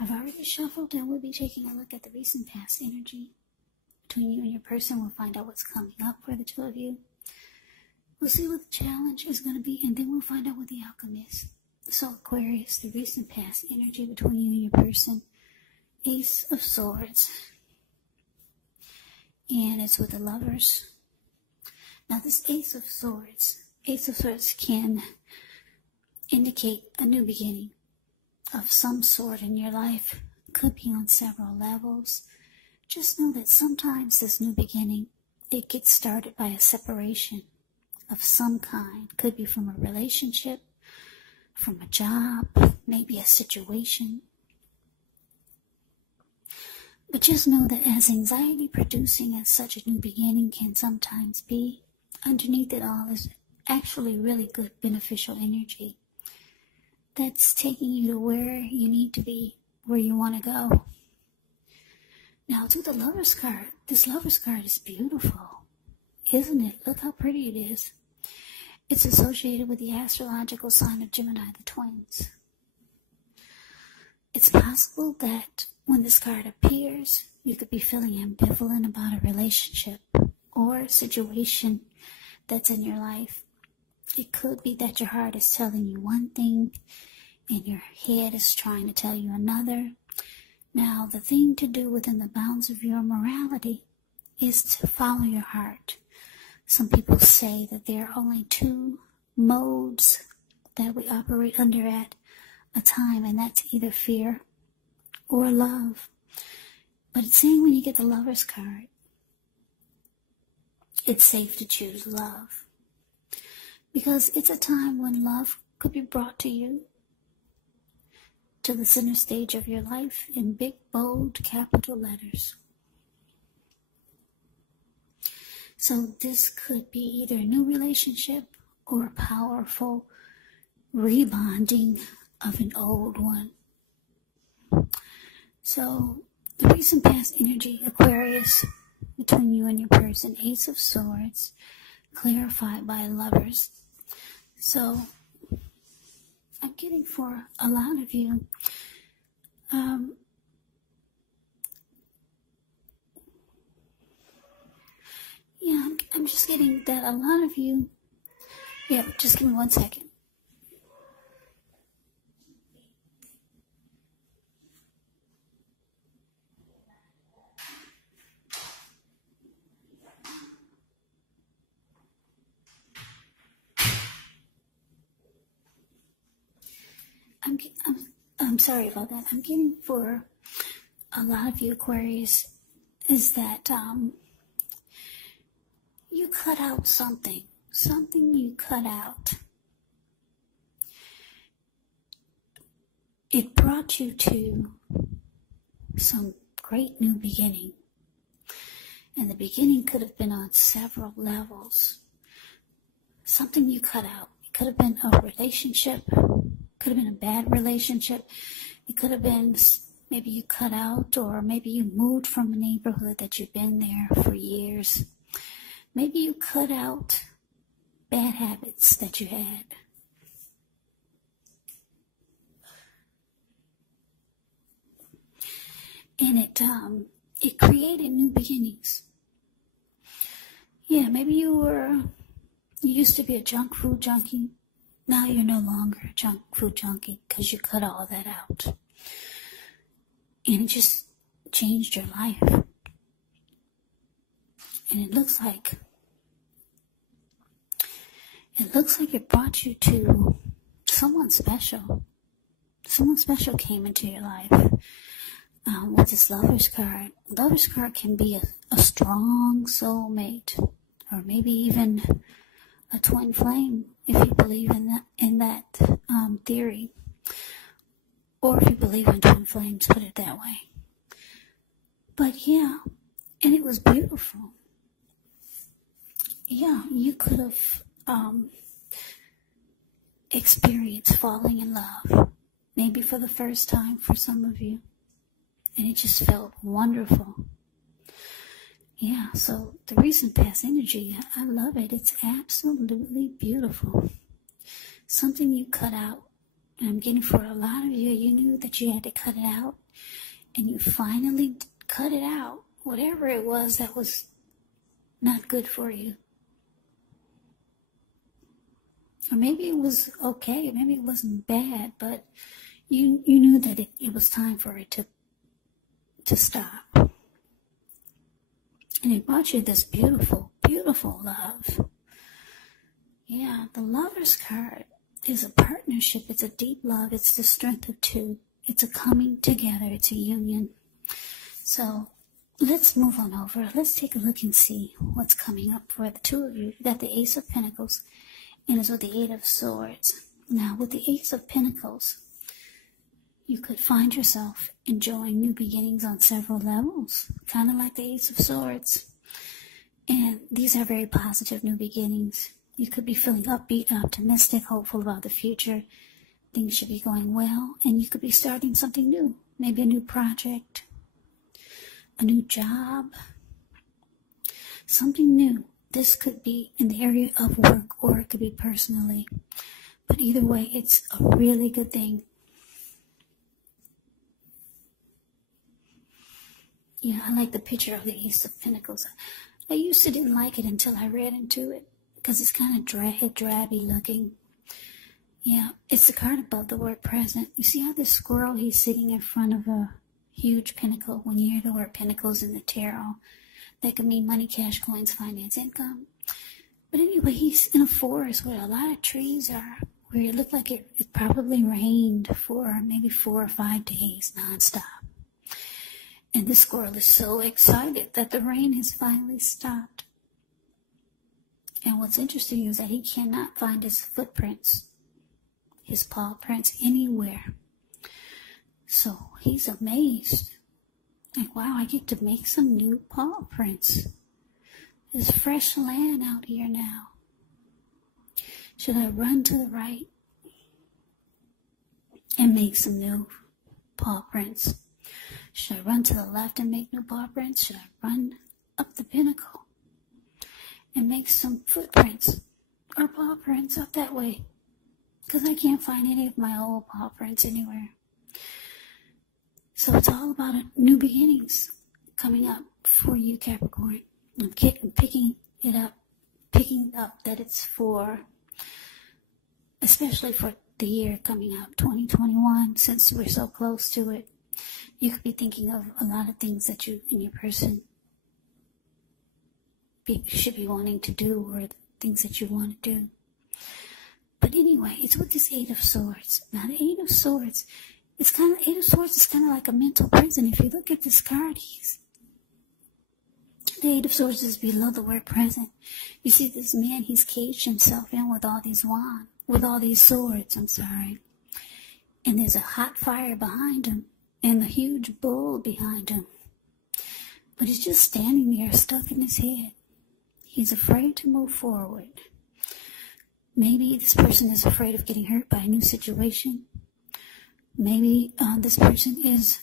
I've already shuffled, and we'll be taking a look at the recent past energy between you and your person. We'll find out what's coming up for the two of you. We'll see what the challenge is going to be, and then we'll find out what the outcome is. So Aquarius, the recent past energy between you and your person. Ace of Swords. And it's with the Lovers. Now this Ace of Swords can indicate a new beginning of some sort in your life. Could be on several levels. Just know that sometimes this new beginning, it gets started by a separation of some kind. Could be from a relationship, from a job, maybe a situation. But just know that as anxiety producing as such a new beginning can sometimes be, underneath it all is actually really good beneficial energy that's taking you to where you need to be, where you want to go. Now to the Lover's card, this Lover's card is beautiful, isn't it? Look how pretty it is. It's associated with the astrological sign of Gemini, the twins. It's possible that when this card appears, you could be feeling ambivalent about a relationship or a situation that's in your life. It could be that your heart is telling you one thing and your head is trying to tell you another. Now, the thing to do within the bounds of your morality is to follow your heart. Some people say that there are only two modes that we operate under at a time, and that's either fear or love. But it's saying when you get the Lover's card, it's safe to choose love, because it's a time when love could be brought to you, to the center stage of your life in big, bold, capital letters. So this could be either a new relationship or a powerful rebonding of an old one. So the recent past energy, Aquarius, between you and your person, Ace of Swords, clarified by Lovers. So I'm getting for a lot of you, I'm just getting that a lot of you, just give me 1 second. I'm sorry about that. I'm getting for a lot of you Aquarius is that you cut out something you cut out. It brought you to some great new beginning, and the beginning could have been on several levels. Something you cut out. It could have been a relationship. Could have been a bad relationship. It could have been maybe you cut out, or maybe you moved from a neighborhood that you've been there for years. Maybe you cut out bad habits that you had. And it created new beginnings. Yeah, maybe you used to be a junk food junkie. Now you're no longer a junk food junkie because you cut all that out. And it just changed your life. And it looks like it brought you to someone special. Someone special came into your life. With this Lover's card. Lover's card can be a strong soulmate, or maybe even a twin flame, if you believe in that theory, or if you believe in twin flames, put it that way. But yeah, and it was beautiful. Yeah, you could have experienced falling in love, maybe for the first time for some of you, and it just felt wonderful. Yeah, so the recent past energy, I love it. It's absolutely beautiful. Something you cut out, And I'm getting for a lot of you, you knew that you had to cut it out, and you finally cut it out, whatever it was that was not good for you. Or maybe it was okay, maybe it wasn't bad, but you knew that it was time for it to stop. And it brought you this beautiful, beautiful love. Yeah, the Lover's card is a partnership. It's a deep love. It's the strength of two. It's a coming together. It's a union. So let's move on over. Let's take a look and see what's coming up for the two of you. You got the Ace of Pentacles, and it's with the Eight of Swords. Now, with the Ace of Pentacles, you could find yourself enjoying new beginnings on several levels, kind of like the Ace of Swords. And these are very positive new beginnings. You could be feeling upbeat, optimistic, hopeful about the future. Things should be going well, and you could be starting something new. Maybe a new project, a new job, something new. This could be in the area of work, or it could be personally. But either way, it's a really good thing. Yeah, I like the picture of the Ace of Pentacles. I used to didn't like it until I read into it, because it's kind of drabby looking. Yeah, it's the card above the word present. You see how this squirrel, he's sitting in front of a huge pinnacle. When you hear the word pinnacles in the tarot, that could mean money, cash, coins, finance, income. But anyway, he's in a forest where a lot of trees are, where it looked like it probably rained for maybe 4 or 5 days nonstop. And this squirrel is so excited that the rain has finally stopped. And what's interesting is that he cannot find his footprints, his paw prints anywhere. So he's amazed. Like, wow, I get to make some new paw prints. There's fresh land out here now. Should I run to the right and make some new paw prints? Should I run to the left and make new paw prints? Should I run up the pinnacle and make some footprints or paw prints up that way? Because I can't find any of my old paw prints anywhere. So it's all about new beginnings coming up for you, Capricorn. I'm picking up that it's for, especially for the year coming up, 2021, since we're so close to it. You could be thinking of a lot of things that you and your person should be wanting to do, or things that you want to do. But anyway, it's with this Eight of Swords. Now, the Eight of Swords, Eight of Swords is kind of like a mental prison. If you look at this card, the Eight of Swords is below the word present. You see this man, he's caged himself in with all these swords, And there's a hot fire behind him, and a huge bull behind him. But he's just standing there, stuck in his head. He's afraid to move forward. Maybe this person is afraid of getting hurt by a new situation. Maybe this person is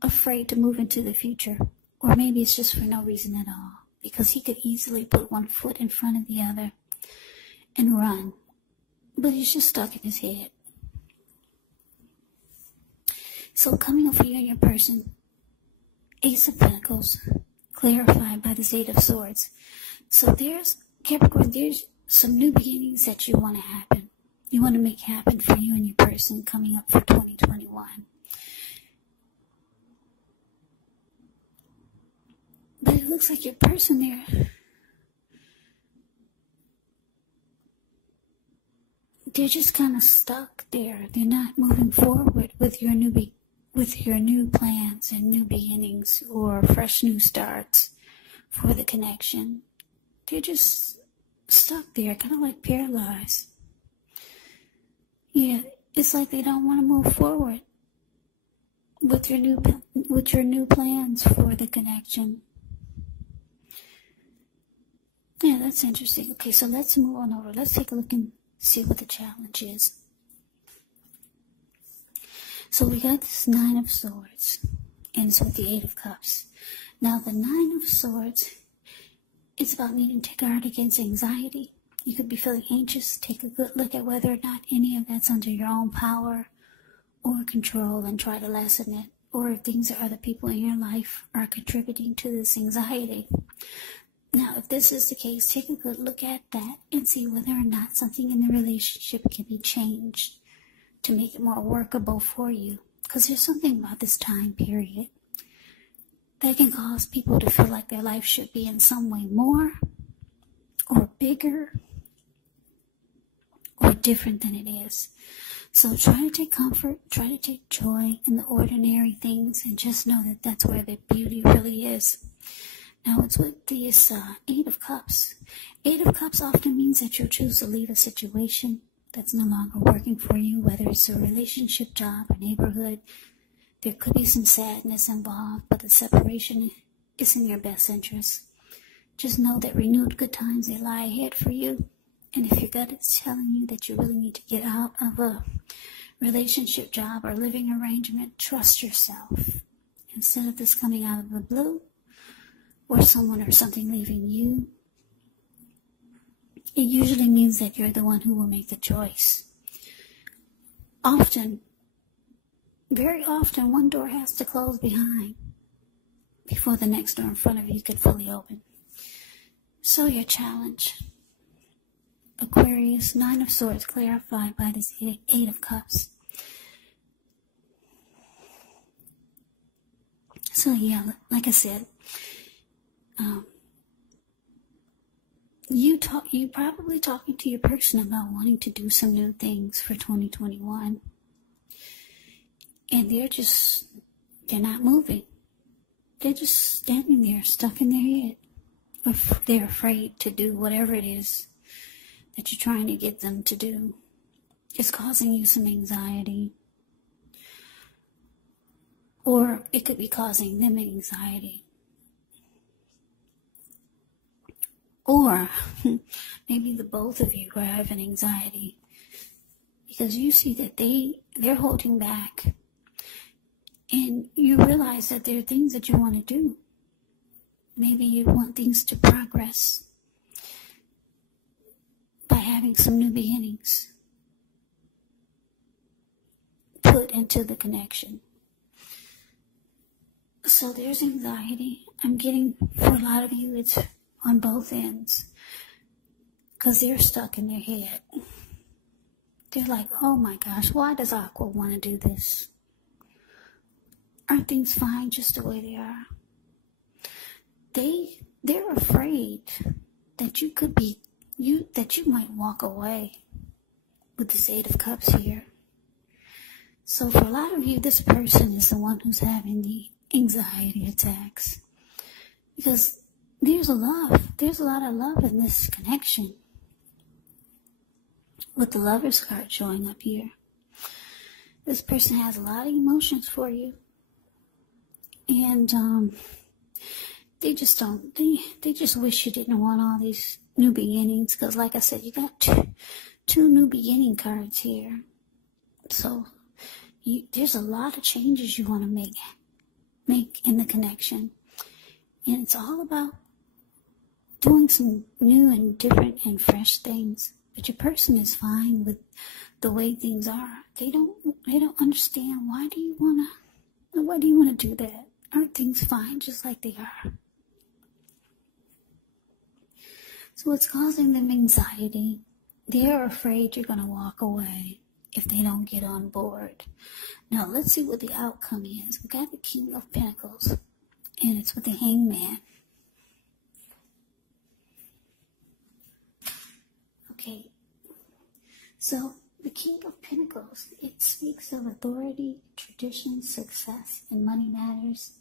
afraid to move into the future. Or maybe it's just for no reason at all. Because he could easily put one foot in front of the other and run. But he's just stuck in his head. So coming up for you and your person, Ace of Pentacles, clarified by this Eight of Swords. So there's, Capricorn, there's some new beginnings that you want to happen. You want to make happen for you and your person coming up for 2021. But it looks like your person there, they're just kind of stuck there. They're not moving forward with your new plans and new beginnings or fresh new starts for the connection. They're just stuck there, kind of like paralyzed. Yeah, it's like they don't want to move forward with your new plans for the connection. Yeah, that's interesting. Okay, so let's move on over. Let's take a look and see what the challenge is. So we got this Nine of Swords, and it's with the Eight of Cups. Now, the Nine of Swords, it's about needing to guard against anxiety You could be feeling anxious. Take a good look at whether or not any of that's under your own power or control and try to lessen it. Or if things or other people in your life are contributing to this anxiety. Now, if this is the case, take a good look at that and see whether or not something in the relationship can be changed to make it more workable for you. Because there's something about this time period that can cause people to feel like their life should be in some way more or bigger or different than it is. So try to take comfort, try to take joy in the ordinary things, and just know that that's where the beauty really is. Now it's with this 8 of Cups. 8 of Cups often means that you'll choose to leave a situation that's no longer working for you, whether it's a relationship, job, or neighborhood. There could be some sadness involved, but the separation is in your best interest. Just know that renewed good times, they lie ahead for you. And if your gut is telling you that you really need to get out of a relationship, job, or living arrangement, trust yourself. Instead of this coming out of the blue, or someone or something leaving you, it usually means that you're the one who will make the choice. Often, very often, one door has to close behind before the next door in front of you could fully open. So your challenge, Aquarius, 9 of Swords, clarified by this 8 of Cups. So yeah, like I said, you probably talking to your person about wanting to do some new things for 2021, and they're not moving. They're just standing there, stuck in their head. They're afraid to do whatever it is that you're trying to get them to do. It's causing you some anxiety. Or it could be causing them anxiety. Or maybe the both of you are having anxiety because you see that they're holding back, and you realize that there are things that you want to do. Maybe you want things to progress by having some new beginnings put into the connection. So there's anxiety. I'm getting, for a lot of you, it's on both ends. Because they're stuck in their head. They're like, oh my gosh, why does Aqua want to do this? Aren't things fine just the way they are? They're afraid that that you might walk away with this 8 of Cups here. So for a lot of you, this person is the one who's having the anxiety attacks. Because there's a lot of love in this connection. With the Lover's card showing up here. This person has a lot of emotions for you. And they just wish you didn't want all these new beginnings. Because like I said, you got two new beginning cards here. So there's a lot of changes you want to make in the connection. And it's all about doing some new and different and fresh things. But your person is fine with the way things are. They don't understand why do you wanna do that? Aren't things fine just like they are? So it's causing them anxiety. They're afraid you're gonna walk away if they don't get on board. Now let's see what the outcome is. We got the King of Pentacles, and it's with the Hangman. Okay, so the King of Pentacles, it speaks of authority, tradition, success, and money matters.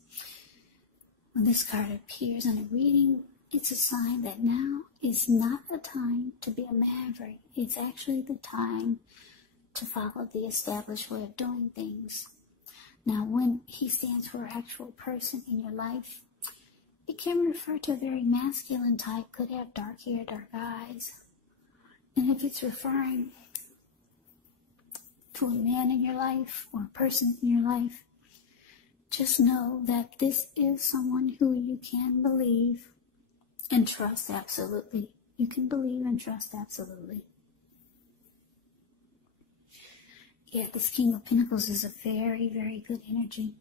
When this card appears in a reading, it's a sign that now is not a time to be a maverick. It's actually the time to follow the established way of doing things. Now, when he stands for an actual person in your life, it can refer to a very masculine type, could have dark hair, dark eyes. And if it's referring to a man in your life or a person in your life, just know that this is someone who you can believe and trust absolutely. You can believe and trust absolutely. Yeah, this King of Pentacles is a very, very good energy.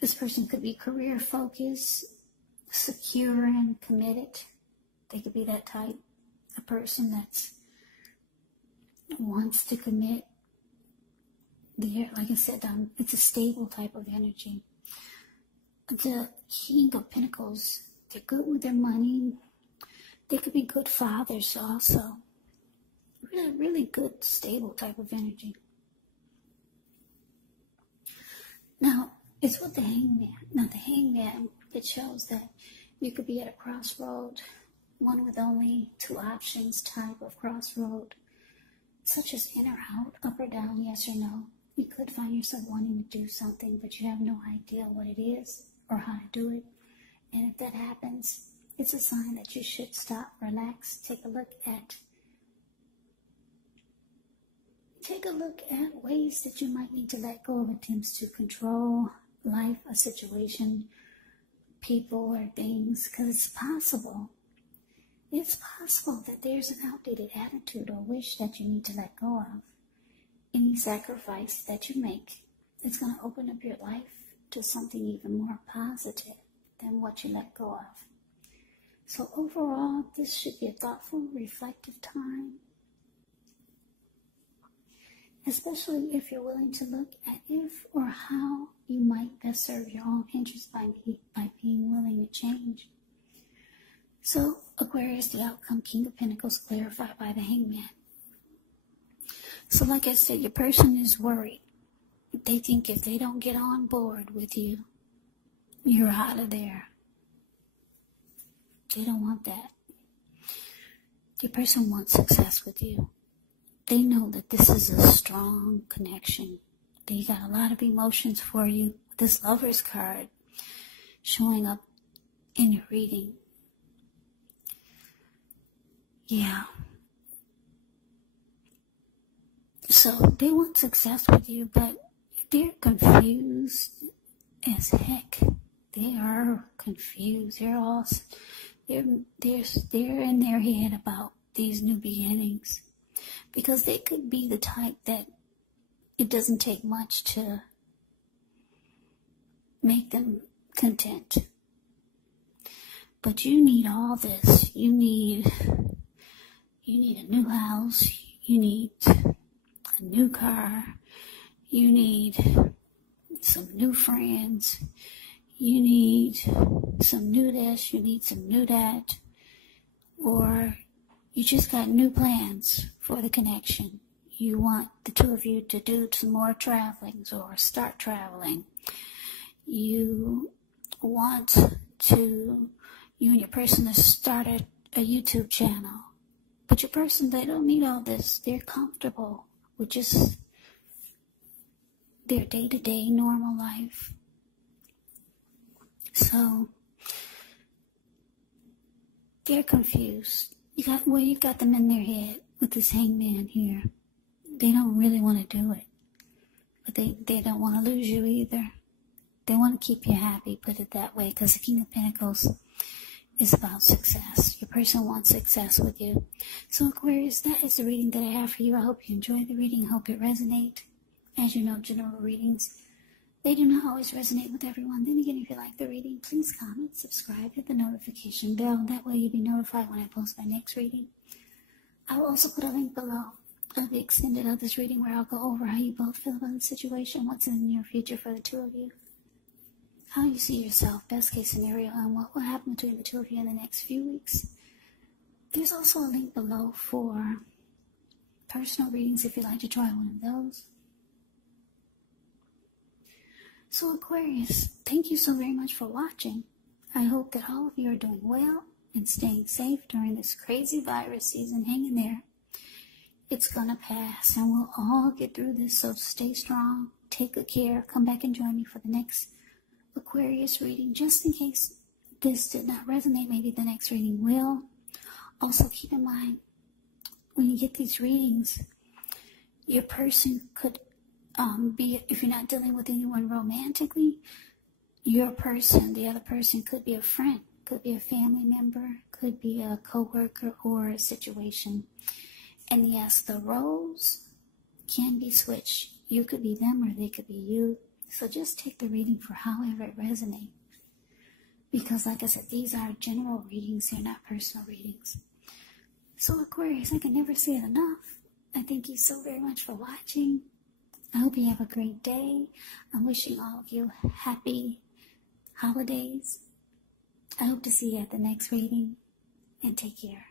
This person could be career focused, secure and committed. They could be that type. A person that wants to commit. Like I said, it's a stable type of energy. The King of Pentacles, they're good with their money. They could be good fathers also. Really, really good, stable type of energy. Now, it's with the Hangman. Now, the Hangman, it shows that you could be at a crossroad, one with only two options type of crossroad, such as in or out, up or down, yes or no. You could find yourself wanting to do something, but you have no idea what it is or how to do it. And if that happens, it's a sign that you should stop, relax, take a look at ways that you might need to let go of attempts to control life, a situation, people, or things, because it's possible. It's possible that there's an outdated attitude or wish that you need to let go of. Any sacrifice that you make, it's going to open up your life to something even more positive than what you let go of. So overall, this should be a thoughtful, reflective time, especially if you're willing to look at if or how you might best serve your own interests by being willing to change. So, Aquarius, the outcome, King of Pentacles, clarified by the Hangman. So, like I said, your person is worried. They think if they don't get on board with you, you're out of there. They don't want that. Your person wants success with you. They know that this is a strong connection. They got a lot of emotions for you. This Lover's card showing up in your reading. Yeah. So they want success with you, but they're confused as heck. They are confused. They're in their head about these new beginnings. Because they could be the type that it doesn't take much to make them content. But you need all this. You need a new house. You need a new car. You need some new friends. You need some new this. You need some new that. Or you just got new plans for the connection. You want the two of you to do some more travelings or start traveling. You want you and your person to start a YouTube channel. But your person, they don't need all this. They're comfortable with just their day-to-day normal life. So, they're confused. You got them in their head with this Hangman here. They don't really want to do it. But they don't want to lose you either. They want to keep you happy, put it that way, because the King of Pentacles is about success. Your person wants success with you. So Aquarius, that is the reading that I have for you. I hope you enjoyed the reading. I hope it resonates. As you know, general readings, they do not always resonate with everyone. Then again, if you like the reading, please comment, subscribe, hit the notification bell. That way you'll be notified when I post my next reading. I will also put a link below of the extended of this reading where I'll go over how you both feel about the situation, what's in the near future for the two of you, how you see yourself, best case scenario, and what will happen between the two of you in the next few weeks. There's also a link below for personal readings if you'd like to try one of those. So Aquarius, thank you so very much for watching. I hope that all of you are doing well and staying safe during this crazy virus season. Hang in there. It's gonna pass and we'll all get through this, so stay strong, take good care, come back and join me for the next Aquarius reading. Just in case this did not resonate, maybe the next reading will. Also keep in mind, when you get these readings, your person could be, if you're not dealing with anyone romantically, your person, the other person could be a friend, could be a family member, could be a coworker or a situation. And yes, the roles can be switched. You could be them or they could be you. So just take the reading for however it resonates. Because like I said, these are general readings, they're not personal readings. So Aquarius, I can never say it enough. I thank you so very much for watching. I hope you have a great day. I'm wishing all of you happy holidays. I hope to see you at the next reading, and take care.